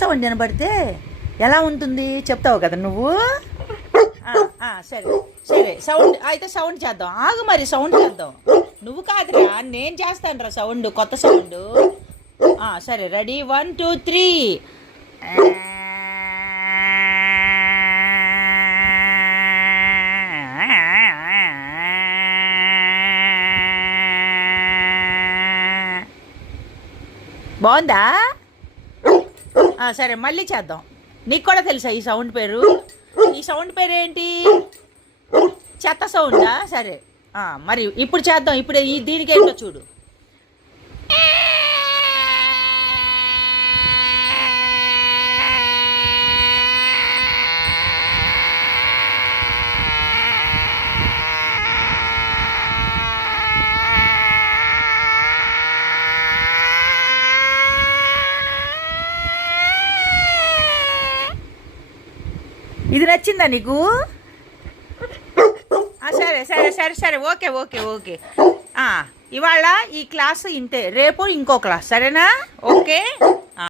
Sound వినబడితే ఎలా ఉంటుంది చెప్తావు కదా నువ్వు. సరే సరే, సౌండ్ అయితే సౌండ్ చేద్దాం. ఆగు మరి, సౌండ్ చేద్దాం. నువ్వు కాదురా, నేను చేస్తాను రా సౌండ్, కొత్త సౌండ్. సరే, రెడీ, 1 2 3. బాగుందా? సరే, మళ్ళీ చేద్దాం. నీకు కూడా తెలుసా ఈ సౌండ్ పేరు? ఈ సౌండ్ పేరు ఏంటి? చెత్త సౌండా? సరే, మరి ఇప్పుడు చేద్దాం. ఇప్పుడు దీనికి ఏంటో చూడు. ఇది నచ్చిందా నీకు? సరే సరే సరే సరే, ఓకే ఓకే ఓకే. ఇవాళ ఈ క్లాసు ఇంతే, రేపు ఇంకో క్లాస్, సరేనా? ఓకే.